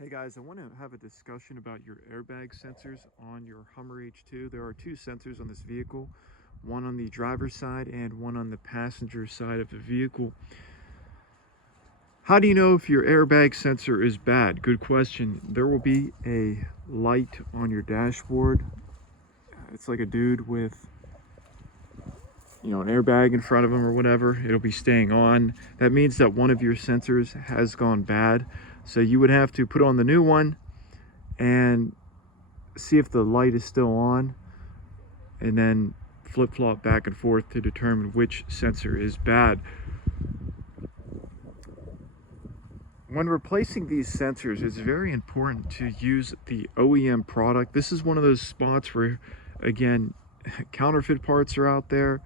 Hey guys, I want to have a discussion about your airbag sensors on your Hummer H2. There are two sensors on this vehicle, one on the driver's side and one on the passenger side of the vehicle. How do you know if your airbag sensor is bad? Good question. There will be a light on your dashboard. It's like a dude with, an airbag in front of him or whatever. It'll be staying on. That means that one of your sensors has gone bad. So you would have to put on the new one and see if the light is still on, and then flip-flop back and forth to determine which sensor is bad. When replacing these sensors, it's very important to use the OEM product. This is one of those spots where, again, counterfeit parts are out there.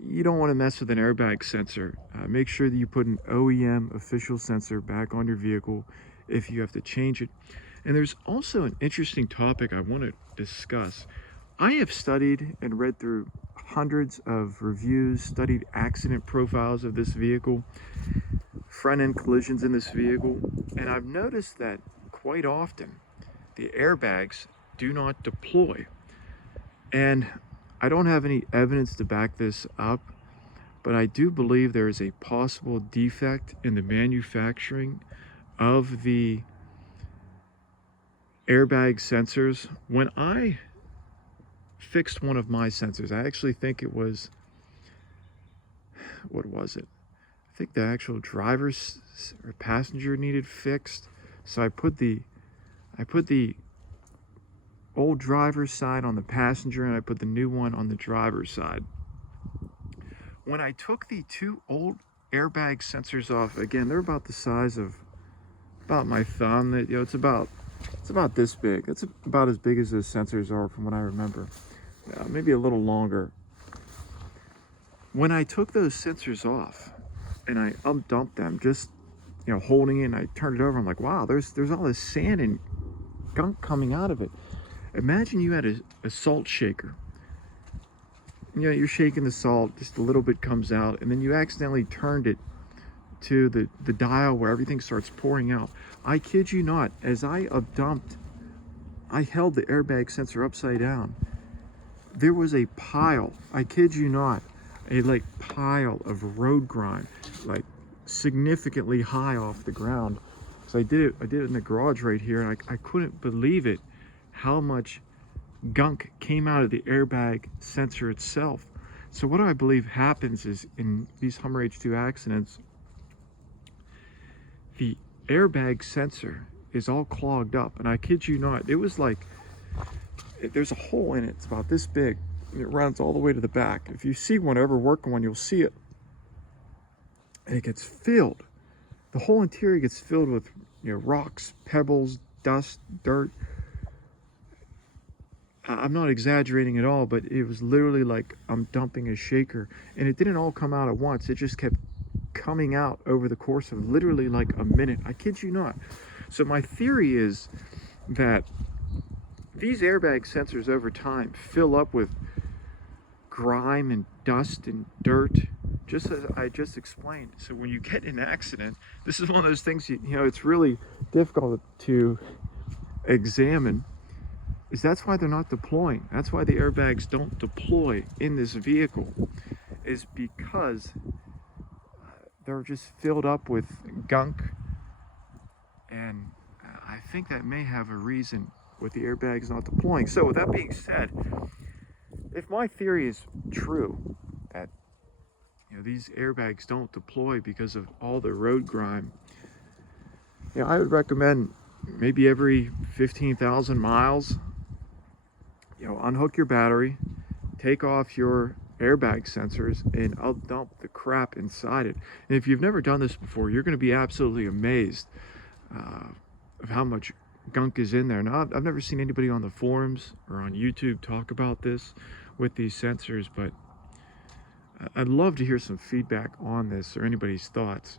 You don't want to mess with an airbag sensor. Make sure that you put an OEM official sensor back on your vehicle if you have to change it. And there's also an interesting topic I want to discuss. I have studied and read through hundreds of reviews, studied accident profiles of this vehicle, front-end collisions in this vehicle, and I've noticed that quite often the airbags do not deploy. And I don't have any evidence to back this up, but I do believe there is a possible defect in the manufacturing of the airbag sensors. When I fixed one of my sensors, I actually think it was, what was it? I think the actual driver's or passenger needed fixed. So I put the old driver's side on the passenger and I put the new one on the driver's side. When I took the two old airbag sensors off, again, they're about the size of about my thumb. It's about this big. It's about as big as those sensors are from what I remember. Maybe a little longer. When I took those sensors off and I undumped them, just holding it, and I turned it over, I'm like, wow, there's all this sand and gunk coming out of it. Imagine you had a salt shaker. You're shaking the salt, just a little bit comes out, and then you accidentally turned it to the dial where everything starts pouring out. I kid you not, as I dumped, I held the airbag sensor upside down. There was a pile, I kid you not, a pile of road grime, significantly high off the ground. So I did it in the garage right here, and I couldn't believe it, how much gunk came out of the airbag sensor itself. So what I believe happens is in these Hummer H2 accidents, the airbag sensor is all clogged up, and I kid you not, it was like there's a hole in it. It's about this big and it runs all the way to the back. If you see one ever working one, you'll see it, and it gets filled. The whole interior gets filled with rocks, pebbles, dust, dirt. I'm not exaggerating at all, but it was literally like I'm dumping a shaker, and it didn't all come out at once. It just kept coming out over the course of literally like a minute. I kid you not. So my theory is that these airbag sensors over time fill up with grime and dust and dirt, just as I just explained. So when you get in an accident, this is one of those things, it's really difficult to examine. That's why they're not deploying. That's why the airbags don't deploy in this vehicle, is because they're just filled up with gunk. And I think that may have a reason with the airbags not deploying. So with that being said, if my theory is true, that these airbags don't deploy because of all the road grime, I would recommend maybe every 15,000 miles, unhook your battery, take off your airbag sensors, and I'll dump the crap inside it. And if you've never done this before, you're going to be absolutely amazed of how much gunk is in there. Now, I've never seen anybody on the forums or on YouTube talk about this with these sensors, but I'd love to hear some feedback on this or anybody's thoughts.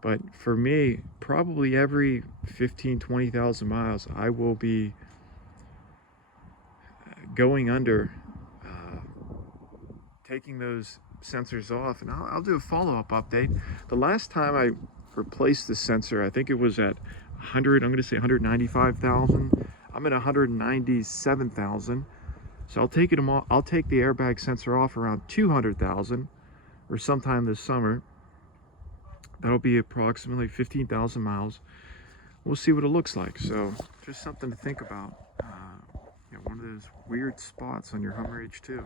But for me, probably every 20,000 miles, I will be going under, taking those sensors off, and I'll do a follow-up update. The last time I replaced the sensor, I think it was at 100, I'm going to say 195,000. I'm at 197,000. So I'll take I'll take the airbag sensor off around 200,000 or sometime this summer. That'll be approximately 15,000 miles. We'll see what it looks like. So just something to think about. One of those weird spots on your Hummer H2.